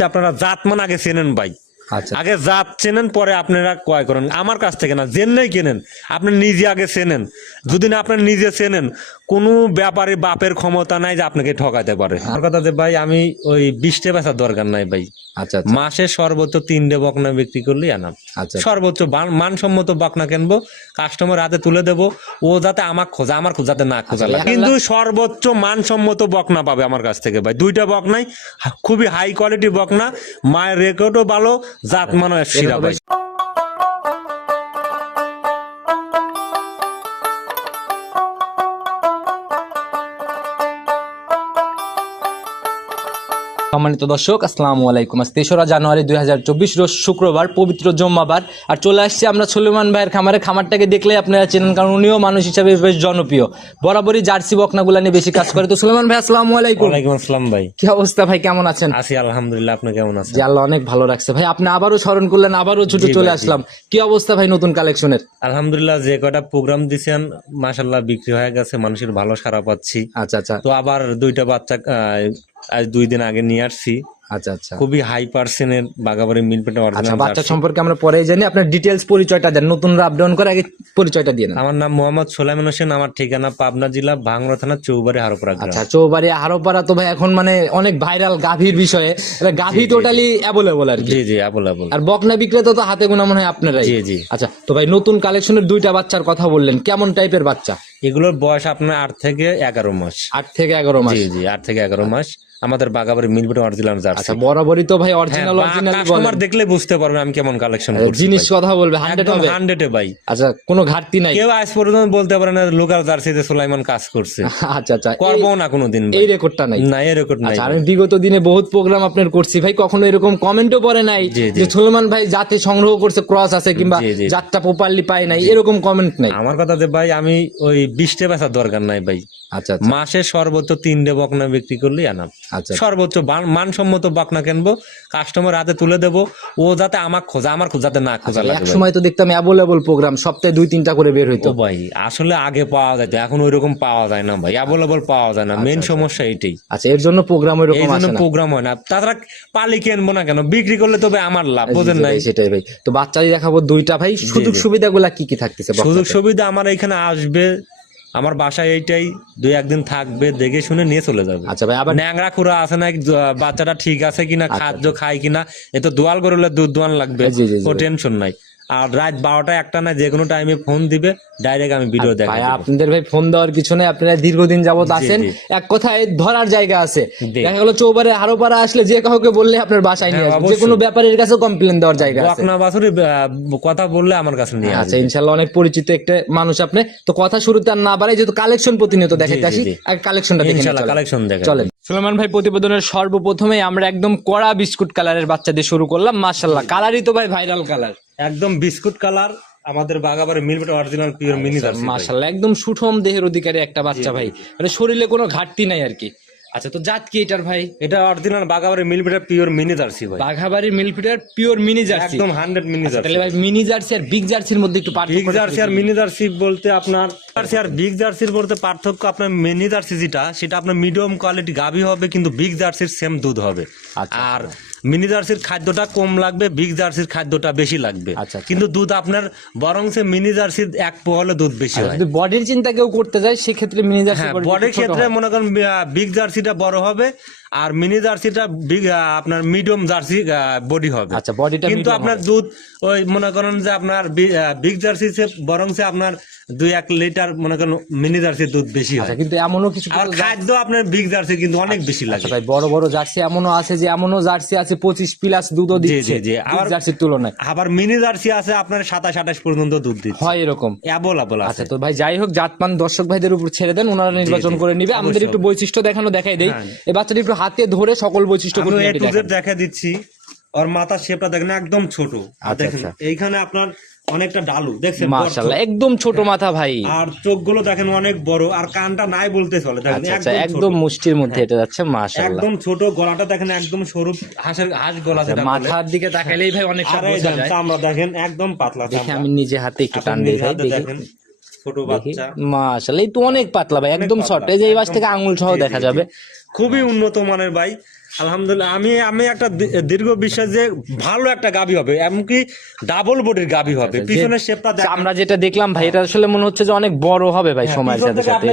আপনারা জাতমান আগে চেনেন ভাই। আচ্ছা। আগে জাত চেনেন পরে আপনারা ক্রয় করেন। আমার কাছ থেকে না জেনেই কেনেন। আপনি নিজে আগে চেনেন। যদি না আপনার নিজে চেনেন কোনো ব্যাপারে বাপের ক্ষমতা নাই যে আপনাকে ঠকাতে পারে। আর কথা যে ভাই আমি ওই বিশটে বেচার দরকার নাই ভাই। আচ্ছা আচ্ছা। মাসে সর্বোচ্চ তিনটে বকনা বিক্রি করলেই আনাম। আচ্ছা সর্বোচ্চ মানসম্মত বকনা কিনবো কাস্টমার হাতে তুলে দেবো ও যাতে আমার খোঁজা আমার খোঁজাতে না খোঁজা লাগে। আচ্ছা, কিন্তু সর্বোচ্চ মানসম্মত বকনা পাবে আমার কাছ থেকে ভাই। দুইটা বকনাই খুবই হাই কোয়ালিটি বকনা মায়ের রেকর্ডও ভালো জাত মানে শিরা ভাই সম্মানিত দর্শক আসসালামু আলাইকুম। আজ তেসরা জানুয়ারি দুই হাজার চব্বিশ রোজ শুক্রবার পবিত্র জম্মাবার। আর চলে আসছে আমরা সুলেমান ভাইয়ের খামারে। খামারটাকে দেখলে আপনারা চেনেন কারণ উনিও মানুষ হিসাবে বেশ জনপ্রিয়। বরাবরই জার্সি বকনাগুলা নিয়ে বেশি কাজ করে। তো সুলেমান ভাই আসসালামু আলাইকুম। ওয়ালাইকুম আসসালাম ভাই। কি অবস্থা ভাই কেমন আছেন? আছি আলহামদুলিল্লাহ। আপনি কেমন আছেন? জি আল্লাহ অনেক ভালো রাখছে ভাই। আপনি আবারও স্মরণ করলেন আবারও ছুটে চলে আসলাম। কি অবস্থা ভাই নতুন কালেকশনের? আলহামদুলিল্লাহ যে কটা প্রোগ্রাম দিছেন মাশাল্লাহ বিক্রি হয়ে গেছে মানুষের ভালো সারা পাচ্ছি। আচ্ছা আচ্ছা। তো আবার দুইটা বাচ্চা আজ দুই দিন আগে নিয়ে আসছি। আচ্ছা আচ্ছা। খুবই হাই পার্সেন্টের বাগাবাড়ি মিলপেটে আচ্ছা অরিজিনাল বাচ্চা সম্পর্কে আমরা পরেই জানি। আপনার ডিটেলস পরিচয়টা দেন। নতুনরা আপ ডাউন করে আগে পরিচয়টা দিয়ে আমার নাম মোহাম্মদ সোলাইমান হোসেন। আমার ঠিকানা পাবনা জেলা ভাঙড়া থানা চৌবাড়ি হারোপাড়া আচ্ছা চৌবাড়ি হারোপাড়া তো ভাই এখন মানে অনেক ভাইরাল গাভীর বিষয়ে। গাভী টোটালি অ্যাভেলেবল আর কি। জি জি আবুল আর বকনা বিক্রেতা তো হাতে গোনা মনে হয় আপনারাই। জি জি। আচ্ছা তো ভাই নতুন কালেকশনের দুইটা বাচ্চার কথা বললেন। কেমন টাইপের বাচ্চা? এগুলোর বয়স আপনার আট থেকে এগারো মাস। আট থেকে এগারো মাস। জি জি আট থেকে এগারো মাস। আমাদের বাগাবাড়ি মিলপেটে অরিজিনাল জার্সি। আচ্ছা বরাবরই তো ভাই অরিজিনাল অরিজিনাল কাস্টমার দেখলে বুঝতে পারবে আমি কেমন কালেকশন করছি জিনিস কথা বলবে হান্ড্রেড একদম হবে। হান্ড্রেডে ভাই। আচ্ছা কোনো ঘাটতি নাই। কেউ আজ পর্যন্ত বলতে পারে না লোকাল জার্সিতে সুলাইমান কাজ করছে। আচ্ছা আচ্ছা করব না কোনোদিন ভাই। এই রেকর্ডটা নাই। না এই রেকর্ড নাই আচ্ছা আমি বিগত দিনে বহুত প্রোগ্রাম আপনার করছি। ভাই কখনো এরকম কমেন্টও পড়ে নাই। যে সুলেমান ভাই জাতে সংগ্রহ করছে ক্রস আছে কিংবা। জাতটা প্রপারলি পায় নাই এরকম কমেন্ট নাই। আমার কথা যে ভাই আমি ওই বিশটে বেচার দরকার নাই ভাই। আচ্ছা মাসে সর্বোচ্চ তিনটে বকনা বিক্রি করলেই আনাম। আচ্ছা সর্বোচ্চ মানসম্মত বকনা কিনবো? কাস্টমার হাতে তুলে দেবো। ও যাতে আমার খোঁজা আমার যাতে না খোঁজা এক লাগে। সময় তো দেখতাম অ্যাভেলেবল প্রোগ্রাম সপ্তাহে দুই তিনটা করে বের হইতো। ভাই আসলে আগে পাওয়া যেত এখন ওই রকম পাওয়া যায় না ভাই অ্যাভেলেবল পাওয়া যায় না। মেন সমস্যা এটাই আচ্ছা এর জন্য প্রোগ্রাম এরকম জন্য আসে না। প্রোগ্রাম হয় না। তাছাড়া পালি কিনবো না কেন? বিক্রি করলে তবে আমার লাভ বোঝেন নাই? সেটাই, সেটাই ভাই। তো বাচ্চাদের দেখাবো দুইটা ভাই। সুযোগ সুবিধাগুলা কি কি থাকতেছে সুযোগ সুবিধা আমার এখানে আসবে। আমার বাসায় এইটাই দুই একদিন থাকবে দেখে শুনে নিয়ে চলে যাবে। আচ্ছা ভাই আবার ন্যাংরা খুরা আছে না বাচ্চাটা ঠিক আছে কিনা খাদ্য খায় কিনা এ তো দোয়াল করলে দুধ দোয়ান লাগবে ও টেনশন নাই। আর রাত বারোটা একটা না যে কোনো টাইমে ফোন দিবে ডাইরেক্ট আমি ভিডিও দেখাই ভাই আপনাদের ভাই ফোন দেওয়ার কিছু নেই আপনারা দীর্ঘদিন যাবত আছেন এক কথায় ধরার জায়গা আছে। দেখা গেলো চৌবারে হারোপাড়া আসলে যে কাউকে বললে আপনার বাসায় নিয়ে হ্যাঁ, আসবে। যে কোনো ব্যাপারের কাছে কমপ্লেন দেওয়ার জায়গা আছে। বাছুরি আহ, কথা বললে আমার কাছে নিয়ে আচ্ছা আসবে। ইনশাল্লাহ অনেক পরিচিত একটা মানুষ আপনি। তো কথা শুরুতে আর না বাড়াই যেহেতু কালেকশন প্রতিনিয়ত দেখাইতে আসি। কালেকশনটা দেখে কালেকশন দেখে চলেন। সুলেমান ভাই প্রতিবেদনের সর্বপ্রথমে আমরা একদম কড়া বিস্কুট কালারের বাচ্চা দিয়ে শুরু করলাম মাশাল্লাহ কালারই তো ভাই ভাইরাল কালার একদম বিস্কুট কালার আমাদের বাগাবাড়ি মিলবেট অরিজিনাল পিওর মিনি জার্সি ভাই। একদম সুঠম দেহের অধিকারী একটা বাচ্চা ভাই। মানে শরীরে কোনো ঘাটতি নাই আর কি। আচ্ছা তো জাত কি এটার ভাই? এটা অরিজিনাল বাগাবাড়ি মিলবেট পিওর মিনি জার্সি ভাই। বাঘাবাড়ির মিলফিটার পিওর মিনি জার্সি। একদম হান্ড্রেড মিনি জার্সি তাহলে ভাই মিনি জার্সি আর বিগ জার্সির মধ্যে একটু পার্থক্য বিগ জার্সি আর মিনি জার্সি বলতে আপনার জার্সি আর বিগ জার্সির বলতে পার্থক্য আপনার মিনি জার্সি যেটা সেটা আপনার মিডিয়াম কোয়ালিটি গাভি হবে কিন্তু বিগ জার্সির সেম দুধ হবে। আচ্ছা। আর মিনি জার্সির খাদ্যটা কম লাগবে বিগ জার্সির খাদ্যটা বেশি লাগবে। আচ্ছা, আচ্ছা। কিন্তু দুধ আপনার বরং সে মিনি জার্সির এক পো হলে দুধ বেশি হয়। যদি বডির চিন্তা কেউ করতে যায় সেক্ষেত্রে মিনি জার্সি হ্যাঁ বডির ক্ষেত্রে মনে করেন বিগ জার্সিটা বড় হবে আর মিনি জার্সিটা বিগ আপনার মিডিয়াম জার্সি বডি হবে। আচ্ছা বডিটা কিন্তু আপনার দুধ ওই মনে করেন যে আপনার বিগ জার্সি বরং সে আপনার দুই এক লিটার মনে করেন মিনি জার্সির দুধ বেশি হয়। আচ্ছা কিন্তু এমনও কিছু আর খাদ্য আপনার বিগ জার্সি কিন্তু অনেক বেশি লাগে। আচ্ছা ভাই বড় বড় জার্সি এমনও আছে যে এমনও জার্সি আছে পঁচিশ প্লাস দুধও দিচ্ছে জি, জি। আবার- জার্সির তুলনায়। আবার মিনি জার্সি আছে আপনার সাতাশ আঠাশ পর্যন্ত দুধ দিচ্ছে। হয় এরকম। আচ্ছা তো ভাই যাই হোক জাতমান দর্শক ভাইদের উপর ছেড়ে দেন ওনারা নির্বাচন করে নিবে। আমাদের একটু বৈশিষ্ট্য দেখানো দেখাই দেই। হ্যাঁ। এই বাচ্চাটি একটু হাতে ধরে সকল বৈশিষ্ট্য দেখা দিচ্ছি। ওর মাথার শেপটা দেখেন একদম ছোট। আচ্ছা, দেখেন আচ্ছা। এইখানে আপনার অনেকটা ডালু দেখছেন? মাশাআল্লাহ একদম ছোট মাথা ভাই। আর চোখগুলো দেখেন অনেক বড় আর কানটা নাই বলতে চলে দেখেন আচ্ছা আচ্ছা একদম মুষ্টির মধ্যে এটা যাচ্ছে মাশাআল্লাহ। একদম ছোট গলাটা দেখেন একদম সরু হাঁসের হাঁস গলা যেটা মাথার দিকে তাকাইলেই ভাই অনেকটা বোঝা যায়। চামড়া দেখেন একদম পাতলা দেখেন আমি নিজে হাতে একটু টান দিই ভাই দেখেন। ছোট বাচ্চা। মাশাল্লাহ এই তো অনেক পাতলা ভাই একদম শর্ট এই যে এই বাস থেকে আঙুল সহ দেখা যাবে। খুবই উন্নত মানের ভাই। আলহামদুলিল্লাহ আমি আমি একটা দীর্ঘ বিশ্বাস যে ভালো একটা গাবি হবে এমনকি ডাবল বডির গাবি হবে। পিছনের শেপটা আমরা যেটা দেখলাম ভাই এটা আসলে মনে হচ্ছে যে অনেক বড় হবে ভাই সময়ের সাথে সাথে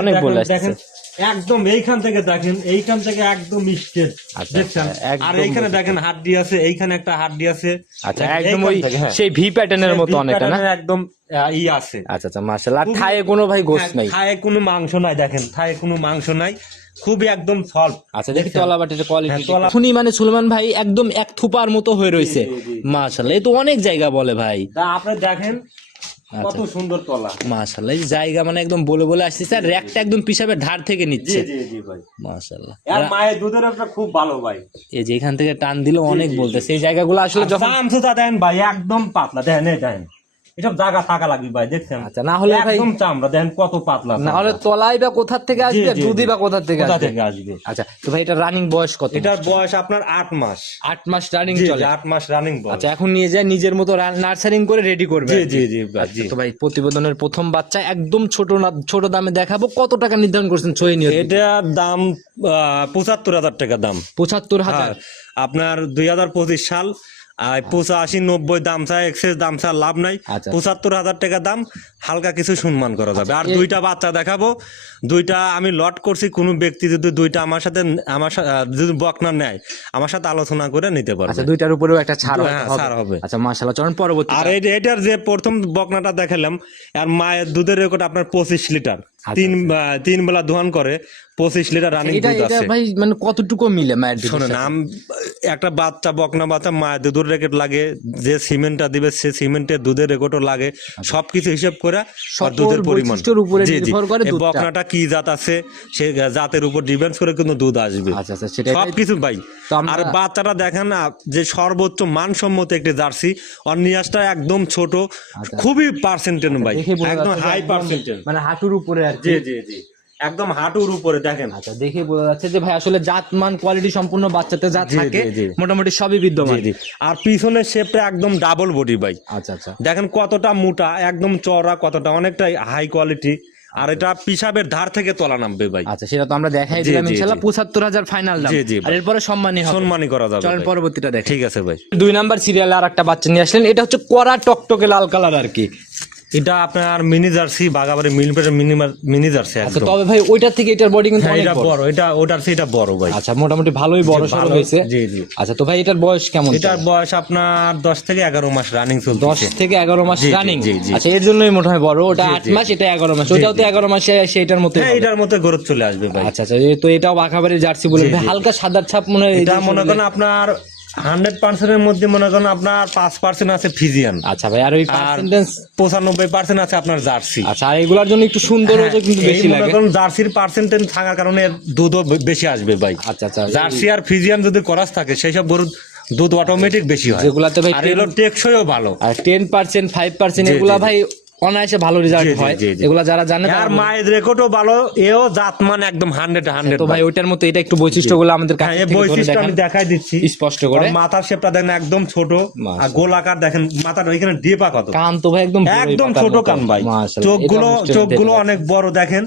অনেক বলে আসছে একদম এইখান থেকে দেখেন এইখান থেকে একদম স্ট্রেট আচ্ছা, দেখছেন? আচ্ছা, আর এইখানে দেখেন হাড্ডি আছে এইখানে একটা হাড্ডি আছে। আচ্ছা একদম ওই হ্যাঁ। সেই ভি প্যাটার্নের মতো এই অনেকটা না? একদম ই আছে। আচ্ছা আচ্ছা মার্শাল্লাহ আর থায়ে কোনো ভাই গোস হ্যাঁ, নাই? থায়ে কোনো মাংস নাই দেখেন থায়ে কোনো মাংস নাই। খুবই একদম সল্ভ আচ্ছা দেখি তলা বাটির কোয়ালিটি হ্যাঁ, শুনি মানে সুলমান ভাই একদম এক থুপার মতো হয়ে রয়েছে মাশাল্লাহ এই তো অনেক জায়গা বলে ভাই। আপনি দেখেন। কত সুন্দর তলা। মাশাল্লাহ এই জায়গা মানে একদম বলে বলে আসছে স্যার র্যাকটা একদম পিসাবের ধার থেকে নিচ্ছে। জি জি ভাই। মাশাল্লাহ আর মায়ের দুধের একটা খুব ভালো ভাই। এই যে এখান থেকে টান দিলে অনেক বলতে সেই জায়গাগুলো আসলে যখন দেন ভাই একদম পাতলা। দেখেন দেখেন এসব জায়গা থাকা লাগবে ভাই দেখছেন? আচ্ছা না হলে ভাই একদম চামড়া দেখেন কত পাতলা না হলে তলাই বা কোথার থেকে আসবে? জি। বা কোথার থেকে আসবে? থেকে আসবে? আচ্ছা তো ভাই এটা রানিং বয়স কত? এটার বয়স আপনার আট মাস। আট মাস রানিং চলে। আট মাস রানিং বয়স। আচ্ছা এখন নিয়ে যায় নিজের মতো নার্সারিং করে রেডি করবে জি জি জি তো ভাই প্রতিবেদনের প্রথম বাচ্চা একদম ছোট না ছোট দামে দেখাবো। কত টাকা নির্ধারণ করছেন ছয় নিয়ে? এটার দাম পঁচাত্তর হাজার টাকা দাম। পঁচাত্তর হাজার। আপনার দুই হাজার পঁচিশ সাল আর পঁচাশি নব্বই দাম চাই এক্সেস দাম চা লাভ নাই। আচ্ছা। পঁচাত্তর হাজার টাকা দাম হালকা কিছু সম্মান করা যাবে। আর দুইটা বাচ্চা দেখাবো। দুইটা আমি লট করছি কোনো ব্যক্তি যদি দুইটা আমার সাথে আমার সাথে যদি বকনা নেয় আমার সাথে আলোচনা করে নিতে পারবে। আচ্ছা দুইটার উপরেও একটা ছাড় হ্যাঁ, ছাড় হবে। আচ্ছা মাশাআল্লাহ চলুন পরবর্তী আর এটার যে প্রথম বকনাটা দেখালাম আর মায়ের দুধের রেকর্ড আপনার পঁচিশ লিটার। তিন তিন বেলা দোহান করে পঁচিশ লিটার রানিং দুধ আছে। ভাই মানে কতটুকু মিলে মায়ের দুধের শোনেন? আম একটা বাচ্চা বকনা বাচ্চা মায়ের দুধের রেকর্ড লাগে যে সিমেন্টটা দিবে সে সিমেন্টের দুধের রেকর্ডও লাগে। সবকিছু হিসেব করে আর দুধের পরিমাণ। উপরে। নির্ভর করে দুধটা। বকনাটা কি জাত আছে সে জাতের উপর ডিপেন্ড করে কিন্তু দুধ আসবে। আচ্ছা আচ্ছা সেটা সবকিছু ভাই। আর বাচ্চাটা দেখেন না যে সর্বোচ্চ মানসম্মত একটি জার্সি আর নিয়াসটা একদম ছোট খুবই পার্সেন্টেজ ভাই আচ্ছা। বোঝা একদম হাই পার্সেন্টেজ মানে হাঁটুর উপরে আর জি জি জি। একদম হাঁটুর উপরে দেখেন। আচ্ছা দেখে বোঝা যাচ্ছে যে ভাই আসলে জাতমান কোয়ালিটি সম্পূর্ণ বাচ্চাতে যা থাকে। মোটামুটি সবই বিদ্যমান। আর পিছনের শেপটা একদম ডাবল বডি ভাই। আচ্ছা আচ্ছা। দেখেন কতটা মোটা একদম চওড়া কতটা অনেকটাই হাই কোয়ালিটি আর এটা পিসাবের ধার থেকে তোলা নামবে ভাই। আচ্ছা সেটা তো আমরা দেখাই দিলাম ইনশাআল্লাহ জি। পঁচাত্তর হাজার ফাইনাল দাম। আর এরপরে সম্মানী হবে। সম্মানই করা যাবে চলেন পরবর্তীটা দেখ। ঠিক আছে ভাই। দুই নাম্বার সিরিয়ালে আর একটা বাচ্চা নিয়ে আসলেন এটা হচ্ছে কড়া টকটকে লাল কালার আর কি। এটা আপনার মিনি জার্সি বাগাবাড়ি মিলপেটের মিনি মিনি জার্সি আচ্ছা তবে ভাই ওইটার থেকে এটার বডি কিন্তু হ্যাঁ, অনেক বড়। এটা ওটার চেয়ে এটা বড় ভাই। আচ্ছা মোটামুটি ভালোই বড় ভালো, হয়েছে। জি, জি। আচ্ছা তো ভাই এটার বয়স কেমন এটার বয়স আপনার দশ থেকে এগারো মাস রানিং চলছে থেকে এগারো মাস জি, জি, রানিং। আচ্ছা এর জন্যই মোটা হয় বড় ওটা জি, আট মাস এটা এগারো মাস। ওটাও তো এগারো মাসে সেটার মতো হ্যাঁ এটার মধ্যে গ্রোথ চলে আসবে ভাই। আচ্ছা আচ্ছা তো এটাও বাঘাবাড়ির জার্সি বলে হালকা সাদার ছাপ মনে হয় এটা মনে করেন আপনার হান্ড্রেড পার্সেন্টের মধ্যে মনে করেন আপনার পাঁচ পার্সেন্ট আছে ফিজিয়ান। আচ্ছা ভাই আর ওই পার্সেন্টেজ পঁচানব্বই পার্সেন্ট আছে আপনার জার্সি। আচ্ছা আর এগুলোর জন্য একটু সুন্দর হয়েছে কিন্তু হ্যাঁ, বেশি লাগে। করেন জার্সির পার্সেন্টেজ থাকার কারণে দুধও বেশি আসবে ভাই। আচ্ছা আচ্ছা জার্সি আর ফিজিয়ান যদি করাস থাকে সেই সব গরুর দুধ অটোমেটিক বেশি হয়। যেগুলাতে ভাই আর এগুলো টেকসইও ভালো। আর টেন পার্সেন্ট ফাইভ পার্সেন্ট এগুলা। ভাই অনায়াসে ভালো রেজাল্ট হয়। এগুলা যারা জানে আর মায়ের রেকর্ডও ভালো এও জাতমান একদম হান্ড্রেড হান্ড্রেড তো ভাই ওইটার মতো এটা একটু বৈশিষ্ট্যগুলো আমাদের কাছে হ্যাঁ বৈশিষ্ট্য আমি দেখাই দিচ্ছি। স্পষ্ট করে। মাথার শেপটা দেখেন একদম ছোট। আর গোলাকার দেখেন মাথার ওইখানে ডিপা কত কান তো ভাই একদম একদম ছোট কান ভাই। চোখ চোখগুলো চোখগুলো চোখগুলো অনেক বড় দেখেন।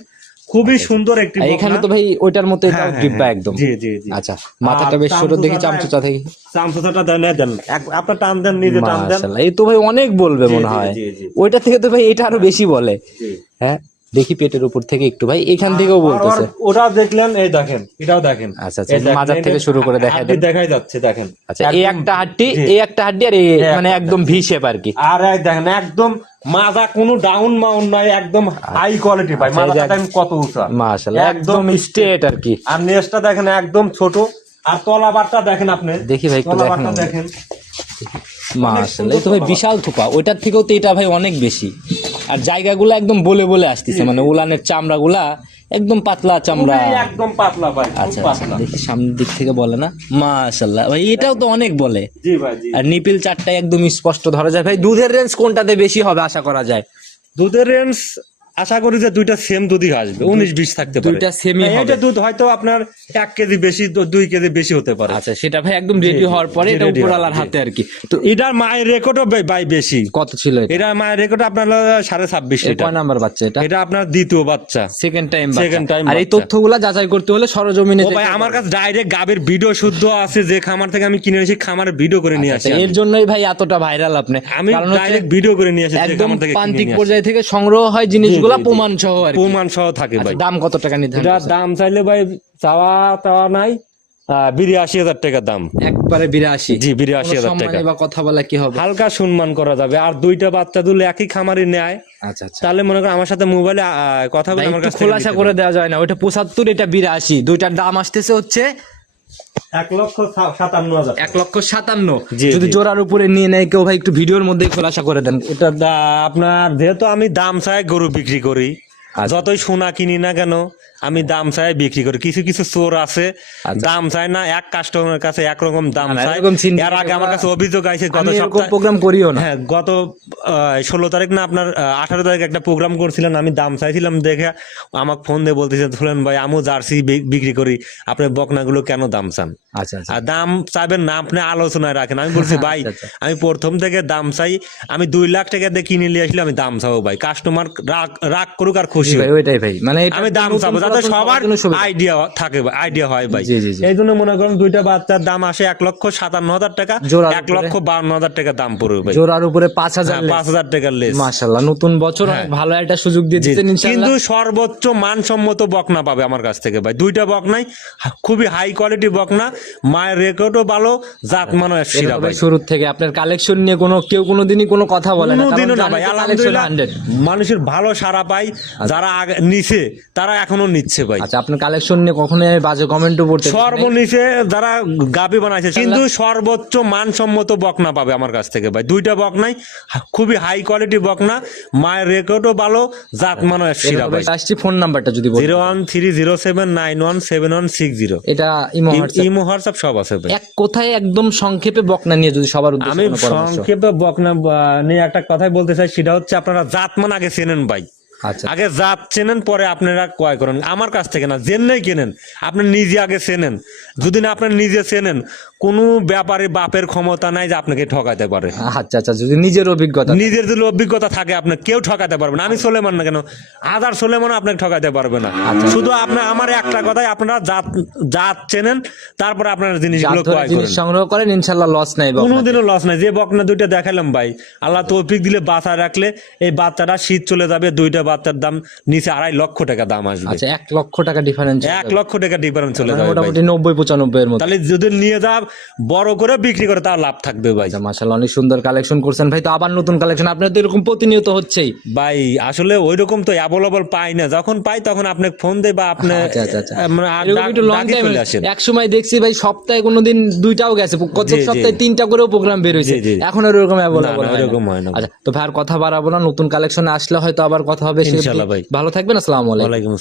খুবই সুন্দর একটি এখানে তো ভাই ওইটার মতো এটাও হ্যাঁ, ডিব্বা হ্যাঁ। একদম। জি জি জি। আচ্ছা মাথাটা বেশ ছোট দেখি চামচুচা থেকে। চামচুচাটা দেন দেন আপনি আপনার টান দেন নিজে টান দেন। এই তো ভাই অনেক বলবে মনে হয়। জি, জি। ওইটা থেকে তো ভাই এটা আরও বেশি বলে। জি। হ্যাঁ? দেখি পেটের উপর থেকে একটু ভাই এখান থেকেও বলতেছে। ওটাও দেখলেন এই দেখেন এটাও দেখেন। আচ্ছা, আচ্ছা, মাজার থেকে শুরু করে হাড্ডি দেন। দেখাই যাচ্ছে দেখেন। আচ্ছা এই একটা হাড্ডি এই একটা হাড্ডি আর মানে একদম ভি শেপ আর কি। আর এই দেখেন একদম মাজা কোনো ডাউন মাউন নাই একদম হাই কোয়ালিটি ভাই। আচ্ছা, মাজাটা দেখেন কত উঁচা। মাশাআল্লাহ একদম স্ট্রেট আর কি। আর নেসটা দেখেন একদম ছোট। আর তলাবারটা দেখেন আপনি। দেখি ভাই একটু দেখেন। দেখেন। মাশাআল্লাহ এই তো ভাই বিশাল থুপা। ওইটার থেকেও তো এটা ভাই অনেক বেশি। আর জায়গাগুলো একদম বলে বলে আসতেছে মানে উলানের চামড়াগুলা একদম পাতলা চামড়া। একদম পাতলা ভাই আচ্ছা আচ্ছা দেখি সামনের দিক থেকে বলে না? মাশাল্লাহ ভাই এটাও তো অনেক বলে। জি ভাই জি। আর নিপিল চারটা একদম স্পষ্ট ধরা যায়। ভাই দুধের রেঞ্জ কোনটাতে বেশি হবে আশা করা যায়? দুধের রেঞ্জ আশা করি যে দুইটা সেম দুধই আসবে উনিশ বিশ থাকতে পারে। দুইটা same-ই হ্যাঁ, হবে। এটা দুধ হয়তো আপনার এক কেজি বেশি দুই কেজি বেশি হতে পারে। আচ্ছা সেটা ভাই একদম রেডি হওয়ার পরে এটা উপরালার হাতে আর কি। তো এটার মায়ের রেকর্ডও ভাই বেশি। কত ছিল এটা? মায়ের রেকর্ড আপনার সাড়ে ছাব্বিশ কয় নাম্বার বাচ্চা এটা? এটা আপনার দ্বিতীয় বাচ্চা। সেকেন্ড টাইম Second time আর এই। তথ্যগুলা যাচাই করতে হলে সরজমিনে ভাই আমার কাছে ডাইরেক্ট গাবের ভিডিও শুদ্ধ আছে যে খামার থেকে আমি কিনে এনেছি খামারের ভিডিও করে নিয়ে আসি আচ্ছা, এর জন্যই ভাই এতটা ভাইরাল আপনি। আমি ডাইরেক্ট ভিডিও করে নিয়ে আসি একদম প্রান্তিক আসি। পর্যায় থেকে সংগ্রহ হয় জিনিসগুলা জি। প্রমাণ সহ আর কি। প্রমাণ সহ থাকে ভাই। আচ্ছা, দাম কত টাকা নির্ধারণ করছেন? দাম চাইলে ভাই চাওয়া টাওয়া নাই। বিরাশি হাজার টাকা দাম। একবারে বিরাশি। জি, 82,000 টাকা। বা কথা বলা কি হবে? হালকা সম্মান করা যাবে। আর দুইটা বাচ্চা দুলে একই খামারে নেয়। আচ্ছা আচ্ছা। তাহলে মনে করেন আমার সাথে মোবাইলে কথা বলে আমার কাছ খোলাসা করে দেওয়া যায় না। ওইটা পঁচাত্তর এটা বিরাশি। দুইটার দাম আসতেছে হচ্ছে এক লক্ষ সাতান্ন হাজার এক লক্ষ সাতান্ন। যদি জোড়ার উপরে নিয়ে নেয় কেউ ভাই একটু ভিডিওর মধ্যে খোলাসা করে দেন। এটা আপনার যেহেতু আমি দাম চাই গরু বিক্রি করি আচ্ছা। যতই সোনা কিনি না কেন আমি দাম চাই বিক্রি করি। কিছু কিছু চোর আছে আচ্ছা। দাম চাই না এক কাস্টমারের কাছে একরকম দাম চাই এর আগে আমার কাছে অভিযোগ আছে গত সপ্তাহে প্রোগ্রাম করিও না। হ্যাঁ গত ষোলো তারিখ না আপনার আঠারো তারিখ একটা প্রোগ্রাম করছিলেন আমি দাম চাইছিলাম দেখে আমাকে ফোন দিয়ে বলতেছে ধরেন ভাই আমিও জার্সি বিক্রি করি আপনি বকনাগুলো কেন দাম চান? আচ্ছা আচ্ছা। আর দাম চাইবেন না আপনি আলোচনায় রাখেন। আমি বলছি ভাই আচ্ছা, আচ্ছা। আমি প্রথম থেকে দাম চাই আমি দুই লাখ টাকা দিয়ে কিনে নিয়ে আসলে আমি দাম চাবো ভাই। কাস্টমার রাগ রাগ করুক আর খুশি ভাই ওইটাই ভাই। মানে আমি দাম চাবো সবার আইডিয়া থাকে আইডিয়া হয় ভাই। এই জন্য মনে করেন দুইটা বাচ্চার দাম আসে এক লক্ষ সাতান্ন হাজার টাকা এক লক্ষ বাউন্ন হাজার টাকা দাম পড়বে ভাই। জোড়ার উপরে পাঁচ হাজার হ্যাঁ, পাঁচ হাজার টাকার লেস মাশাল্লাহ নতুন বছর ভালো একটা সুযোগ দিয়ে দিচ্ছেন কিন্তু সর্বোচ্চ মানসম্মত বকনা পাবে আমার কাছ থেকে ভাই। দুইটা বকনাই খুবই হাই কোয়ালিটি বকনা মায়ের রেকর্ডও ভালো জাত মানো শিরা ভাই শুরুর থেকে। আপনার কালেকশন নিয়ে কোনো কেউ কোনোদিনই কোনো কথা বলে না কোনোদিনও না ভাই আলহামদুলিল্লাহ মানুষের ভালো সারা পাই যারা আগে নিছে তারা এখনও নিচ্ছে ভাই। আচ্ছা আপনার কালেকশন নিয়ে কখনোই আমি বাজে কমেন্টও পড়তে। সর্বনিচে যারা গাবি বানাইছে কিন্তু সর্বোচ্চ মানসম্মত বকনা পাবে আমার কাছ থেকে ভাই। দুইটা বকনাই খুবই হাই কোয়ালিটি বকনা মায়ের রেকর্ডও ভালো জাত মানো শিরা ভাই আসছি ফোন নাম্বারটা যদি বলি zero one three zero seven nine one seven one six zero. এটা ইমো হোয়াটসঅ্যাপ ইমো হোয়াটসঅ্যাপ সব আছে ভাই। এক কথায় একদম সংক্ষেপে বকনা নিয়ে যদি সবার উদ্দেশ্যে আমি সংক্ষেপে বকনা নিয়ে একটা কথাই বলতে চাই সেটা হচ্ছে আপনারা জাতমান আগে চেনেন ভাই। আগে জাত চেনেন, পরে আপনারা ক্রয় করেন। আমার কাছ থেকে না, জেনেই কেনেন। আপনি নিজে আগে চেনেন। যদি না আপনার নিজে চেনেন। কোনো ব্যাপারে বাপের ক্ষমতা নাই যে আপনাকে ঠকাতে পারে। আচ্ছা আচ্ছা যদি নিজের অভিজ্ঞতা নিজের যদি অভিজ্ঞতা থাকে আপনার কেউ ঠকাতে পারবে না। আমি সোলেমান না কেন? হাজার সোলেমান আপনাকে ঠকাতে পারবে না। আচ্ছা। শুধু আপনার আমার একটা কথাই আপনারা জাত জাত চেনেন তারপরে আপনার জিনিসগুলো ক্রয় জিনিস করেন সংগ্রহ করেন ইনশাল্লাহ লস নাই। কোনোদিনও লস নাই। যে বকনা দুইটা দেখালাম ভাই আল্লাহ তৌফিক দিলে বাঁচা রাখলে এই বাচ্চাটা শীত চলে যাবে দুইটা বাচ্চার দাম নিচে আড়াই লক্ষ টাকা দাম আসবে। আচ্ছা এক লক্ষ টাকা ডিফারেন্স এক লক্ষ টাকা ডিফারেন্স চলে যাবে। মোটামুটি নব্বই পঁচানব্বই এর মতো। তাহলে যদি নিয়ে যা বড় করে বিক্রি করে তার লাভ থাকবে ভাই। আচ্ছা মাশাল্লাহ অনেক সুন্দর কালেকশন করছেন। ভাই তো আবার নতুন কালেকশন আপনার তো এরকম প্রতিনিয়ত হচ্ছেই। ভাই আসলে ওই রকম তো অ্যাভেলেবল পাই না। যখন পাই তখন আপনি ফোন দেয় বা আপনি আচ্ছা আচ্ছা মানে এরকম এক সময় দেখছি ভাই সপ্তাহে কোনোদিন দুইটাও গেছে। জি। সপ্তাহে তিনটা করেও প্রোগ্রাম বের হয়েছে। এখন আর ওরকম অ্যাভেলেবল না, ওরকম হয় না। আচ্ছা তো ভাই আর কথা বাড়াবো না। নতুন কালেকশন আসলে হয়তো আবার কথা হবে। ভালো থাকবেন আসসালামু আলাইকুম। আসসালাম।